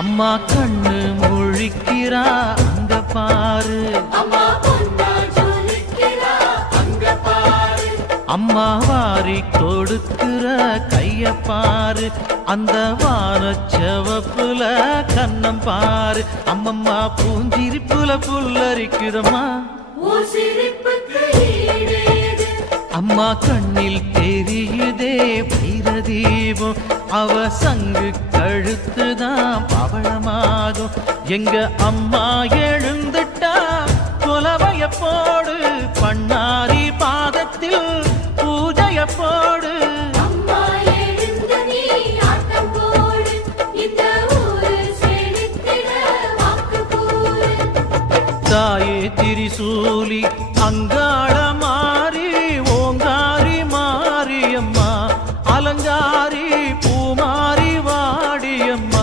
அம்மா கண்ணு முழிக்கிறா அங்க பாரு, அம்மா வாரி கொடுக்கிற கைய பாரு, அந்த வானச்சவப்புல கண்ணம் பாரு. அம்மம்மா பூஞ்சிரிப்புல புல்லரிக்குதம்மா, அம்மா கண்ணில் தெரியுதே வைரதீபம், அவ சங்கு கழுத்துதான் பவளமாகும். எங்க அம்மா எழுந்துட்டா கொலவைய போடு, பண்ணாரி பாதத்தில் பூஜைய போடு. தாயே திரிசூலி அங்காள